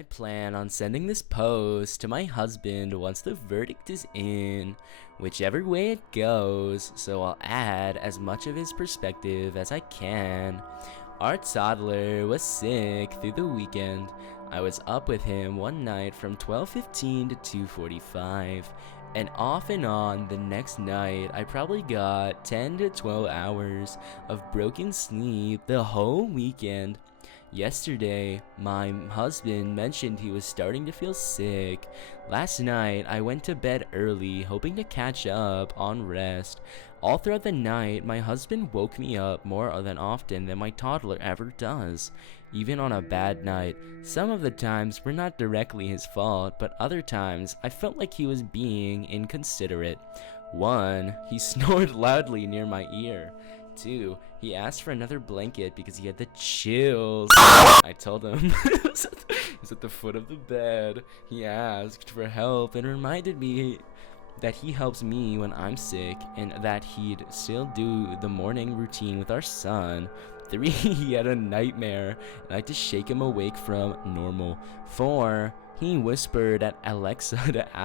I plan on sending this post to my husband once the verdict is in, whichever way it goes, so I'll add as much of his perspective as I can. Our toddler was sick through the weekend. I was up with him one night from 12:15 to 2:45, and off and on the next night I probably got 10 to 12 hours of broken sleep the whole weekend. Yesterday, my husband mentioned he was starting to feel sick. Last night, I went to bed early, hoping to catch up on rest. All throughout the night, my husband woke me up more than often than my toddler ever does. Even on a bad night, some of the times were not directly his fault, but other times, I felt like he was being inconsiderate. 1. He snored loudly near my ear. 2. He asked for another blanket because he had the chills. I told him it was at the foot of the bed. He asked for help and reminded me that he helps me when I'm sick and that he'd still do the morning routine with our son. 3. He had a nightmare and I had to shake him awake from normal. 4. He whispered at Alexa to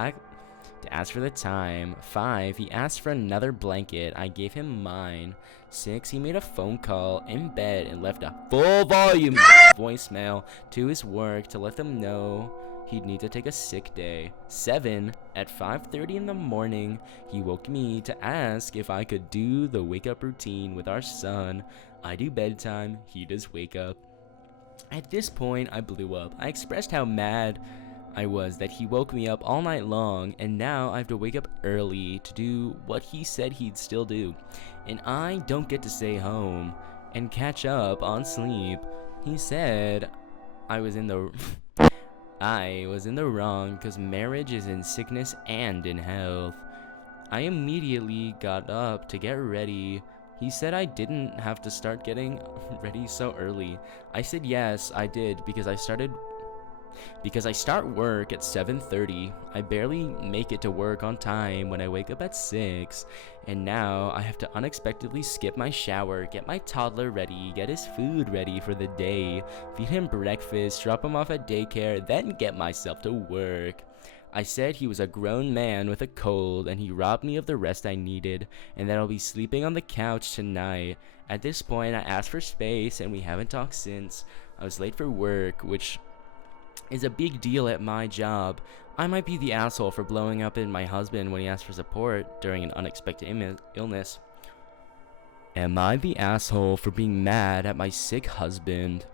ask for the time. 5. He asked for another blanket. I gave him mine. 6. He made a phone call in bed and left a full volume voicemail to his work to let them know he'd need to take a sick day. 7. At 5:30 in the morning, he woke me to ask if I could do the wake-up routine with our son. I do bedtime, he does wake up. At this point, I blew up. I expressed how mad I was that he woke me up all night long, and now I have to wake up early to do what he said he'd still do. And I don't get to stay home and catch up on sleep. He said I was in the wrong because marriage is in sickness and in health. I immediately got up to get ready. He said I didn't have to start getting ready so early. I said yes, I did because I start work at 7:30. I barely make it to work on time when I wake up at 6. And now I have to unexpectedly skip my shower, get my toddler ready, get his food ready for the day, feed him breakfast, drop him off at daycare, then get myself to work. I said he was a grown man with a cold and he robbed me of the rest I needed and that I'll be sleeping on the couch tonight. At this point, I asked for space and we haven't talked since. I was late for work, which is a big deal at my job. I might be the asshole for blowing up at my husband when he asked for support during an unexpected illness. Am I the asshole for being mad at my sick husband?